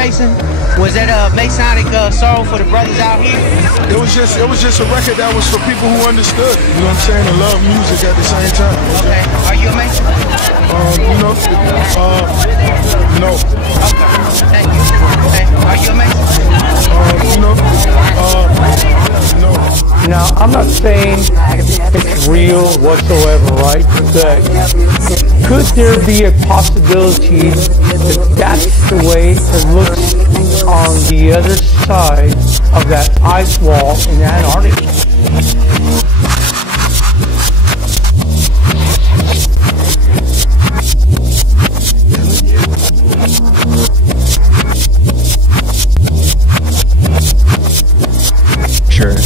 Freemason? Was that a Masonic sorrow for the brothers out here? It was just a record that was for people who understood. You know what I'm saying? And love music at the same time. Okay. Are you a Mason? No. Okay. Thank you. Okay. Are you a Mason? No. Now, I'm not saying it's real whatsoever, right? But could there be a possibility that that's the way it looks on the other side of that ice wall in Antarctica?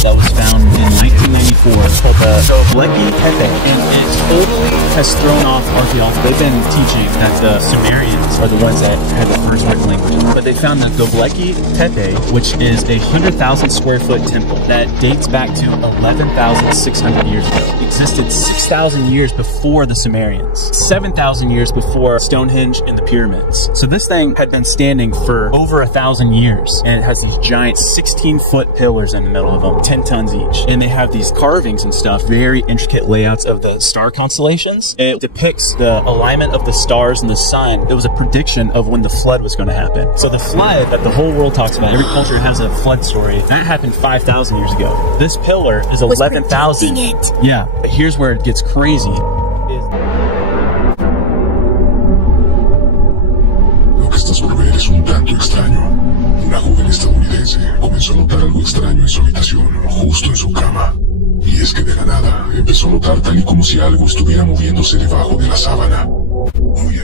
That was found in 1994 called the Beaucoup Tepe, and it totally has thrown off archaeologists. They've been teaching that the Sumerians are the ones that had the first written language, but they found that the Beaucoup Tepe, which is a 100,000 square foot temple that dates back to 11,600 years ago, existed 6,000 years before the Sumerians, 7,000 years before Stonehenge and the pyramids. So this thing had been standing for over 1,000 years, and it has these giant 16-foot pillars in the middle of them, 10 tons each. And they have these carvings and stuff, very intricate layouts of the star constellations. It depicts the alignment of the stars and the sun. It was a prediction of when the flood was going to happen. So the flood that the whole world talks about, every culture has a flood story, that happened 5,000 years ago. This pillar is 11,000. Yeah, but here's where it gets crazy. Lo que estás por ver es un tanto extraño. Una joven estadounidense comenzó a notar algo extraño en su habitación, justo en su cama. Y es que de la nada empezó a notar tal y como si algo estuviera moviéndose debajo de la sábana. Muy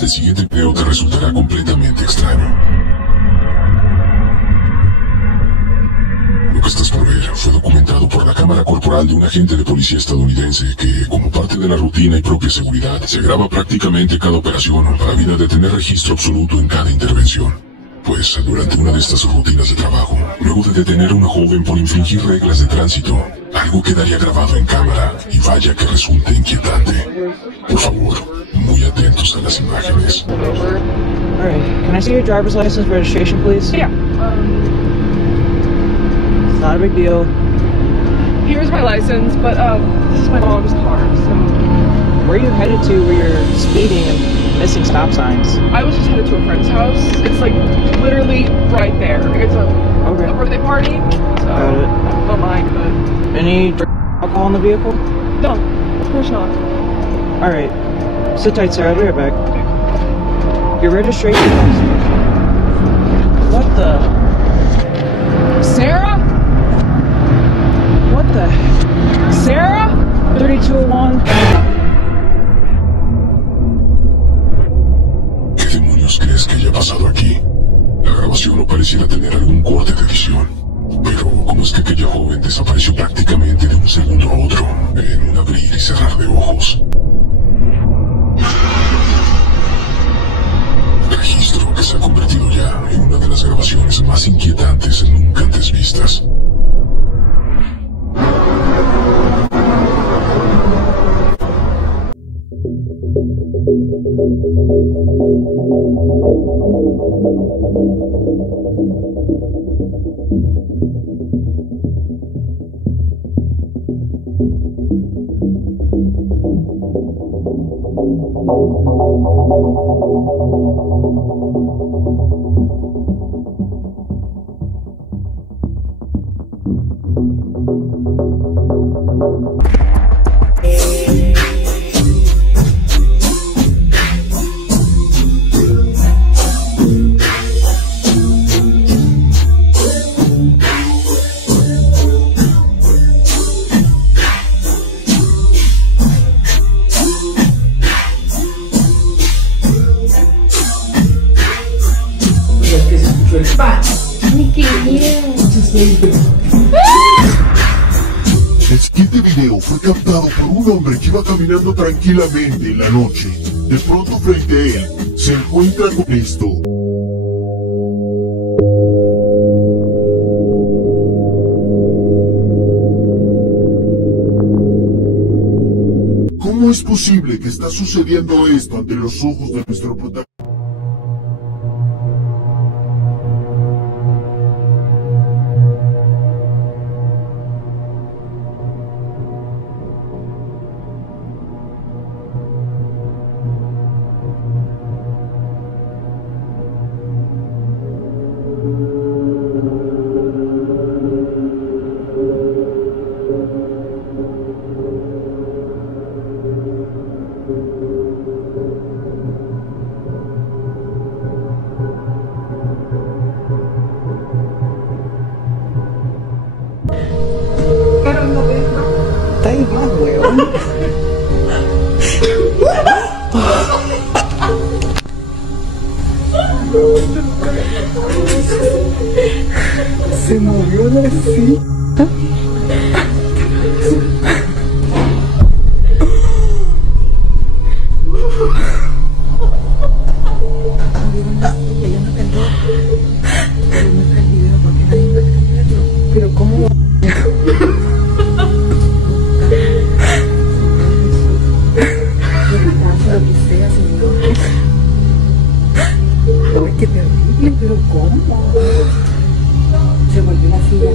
El siguiente video te resultará completamente extraño. Lo que estás por ver fue documentado por la cámara corporal de un agente de policía estadounidense que, como parte de la rutina y propia seguridad, se graba prácticamente cada operación para vida de tener registro absoluto en cada intervención. Pues, durante una de estas rutinas de trabajo, luego de detener a una joven por infringir reglas de tránsito, algo quedaría grabado en cámara y vaya que resulta inquietante. Por favor, muy atentos a las imágenes. Alright, can I see your driver's license registration, please? Yeah. It's not a big deal. Here's my license, but this is my mom's car, so... Where are you headed to where you're speeding and missing stop signs? I was just headed to a friend's house. It's like literally right there. It's a birthday party, so I don't mind, but... Any alcohol in the vehicle? No, of course not. Alright, sit tight, sir. I'll be right back. Okay. Your registration is... What the... Sarah? What the heck? Sarah? 3201. ¿Qué demonios crees que haya pasado aquí? La grabación no pareciera tener algún corte de edición. Pero, ¿cómo es que aquella joven desapareció prácticamente de un segundo a otro, en un abrir y cerrar de ojos? Registro que se ha convertido ya en una de las grabaciones más inquietantes nunca antes vistas. El siguiente video fue captado por un hombre que iba caminando tranquilamente en la noche. De pronto frente a él se encuentra con esto. ¿Cómo es posible que está sucediendo esto ante los ojos de nuestro protagonista? Está igual, weón. Se movió la así. Pero cómo. Qué terrible, pero ¿cómo? Se volvió la silla.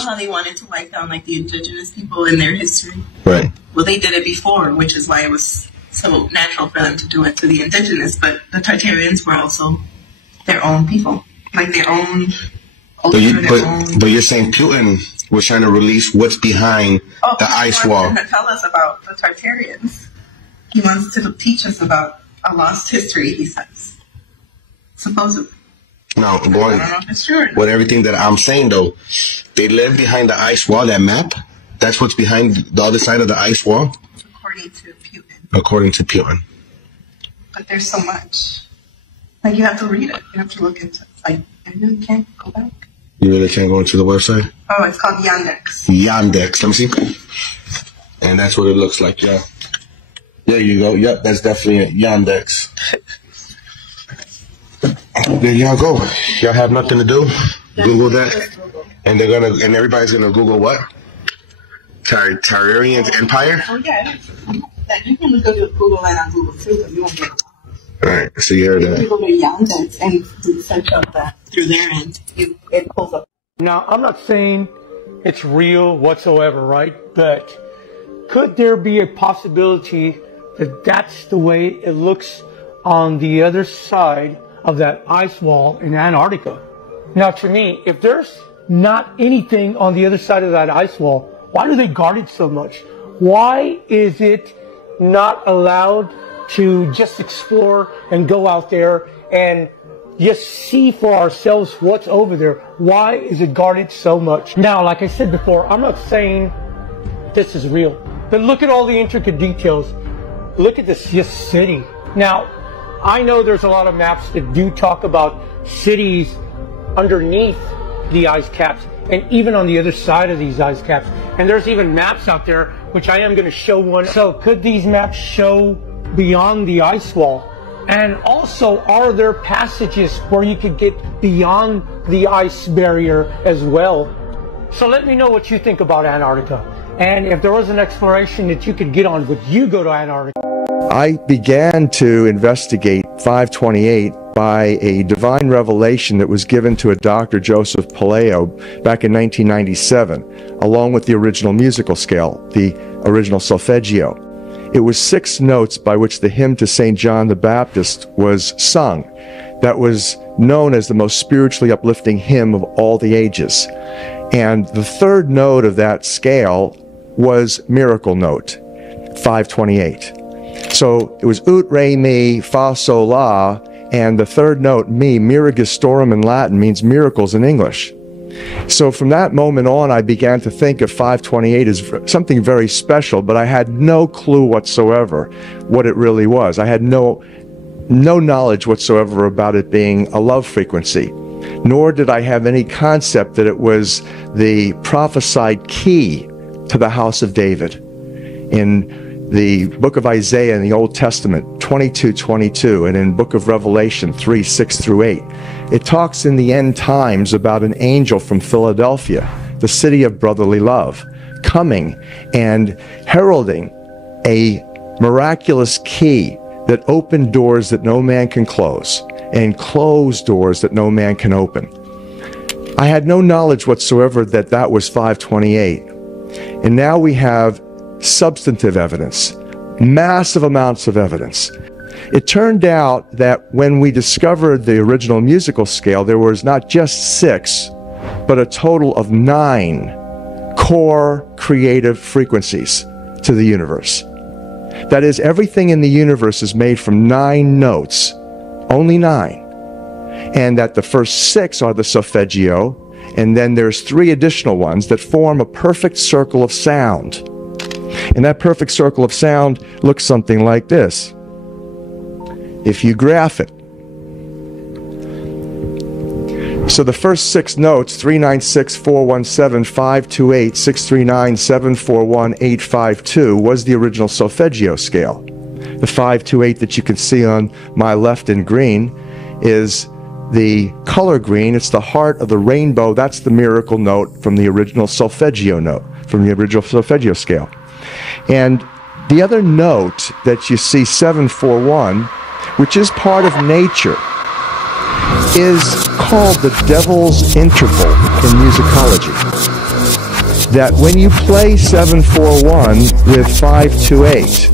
How they wanted to wipe down like the indigenous people in their history. Right. Well, they did it before, which is why it was so natural for them to do it to the indigenous. But the Tartarians were also their own people, like their own culture. But you're saying Putin was trying to release what's behind the ice wall. He wants to tell us about the Tartarians. He wants to teach us about a lost history, he says. Supposedly. No, going I don't know if it's true or not. with everything that I'm saying though, they live behind the ice wall, that map. That's what's behind the other side of the ice wall? According to Putin. According to Putin. But there's so much. Like, you have to read it. You have to look into it. Like, I really can't go back. You really can't go into the website? Oh, it's called Yandex. Yandex. Let me see. And that's what it looks like, yeah. There you go. Yep, that's definitely a Yandex. There y'all go. Y'all have nothing to do? Google that. And they're gonna, and everybody's gonna Google what? Targaryen Empire? Oh, yeah. You can go to Google and on Google too, but you won't get it. Alright, so you heard that. You go to Yandex and search up that through their end. It pulls up. Now, I'm not saying it's real whatsoever, right? But could there be a possibility that that's the way it looks on the other side of that ice wall in Antarctica? Now, to me, if there's not anything on the other side of that ice wall, why do they guard it so much? Why is it not allowed to just explore and go out there and just see for ourselves what's over there? Why is it guarded so much? Now, like I said before, I'm not saying this is real, but look at all the intricate details. Look at this city. Now, I know there's a lot of maps that do talk about cities underneath the ice caps and even on the other side of these ice caps. And there's even maps out there, which I am going to show one. So could these maps show beyond the ice wall? And also, are there passages where you could get beyond the ice barrier as well? So let me know what you think about Antarctica. And if there was an exploration that you could get on, would you go to Antarctica? I began to investigate 528 by a divine revelation that was given to a Dr. Joseph Paleo back in 1997, along with the original musical scale, the original solfeggio. It was 6 notes by which the hymn to St. John the Baptist was sung. That was known as the most spiritually uplifting hymn of all the ages. And the 3rd note of that scale was miracle note, 528. So it was ut, re, mi, fa, sol, la, and the 3rd note, mi, miragistorum in Latin, means miracles in English. So from that moment on, I began to think of 528 as something very special, but I had no clue whatsoever what it really was. I had no knowledge whatsoever about it being a love frequency, nor did I have any concept that it was the prophesied key to the house of David. In the book of Isaiah in the Old Testament, 22:22, and in book of Revelation 3:6-8, it talks in the end times about an angel from Philadelphia, the city of brotherly love, coming and heralding a miraculous key that opened doors that no man can close and closed doors that no man can open. I had no knowledge whatsoever that that was 528. And now we have substantive evidence, massive amounts of evidence. It turned out that when we discovered the original musical scale, there was not just 6, but a total of 9 core creative frequencies to the universe. That is, everything in the universe is made from 9 notes, only 9. And that the first 6 are the solfeggio, and then there's 3 additional ones that form a perfect circle of sound. And that perfect circle of sound looks something like this, if you graph it. So the first 6 notes, 396, 417, 528, 639, 741, 852, was the original solfeggio scale. The 528 that you can see on my left in green is the color green. It's the heart of the rainbow. That's the miracle note from the original solfeggio note, from the original solfeggio scale. And the other note that you see, 741, which is part of nature, is called the devil's interval in musicology. That when you play 741 with 528,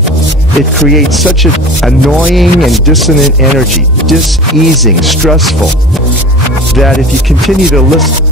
it creates such an annoying and dissonant energy, diseasing, stressful, that if you continue to listen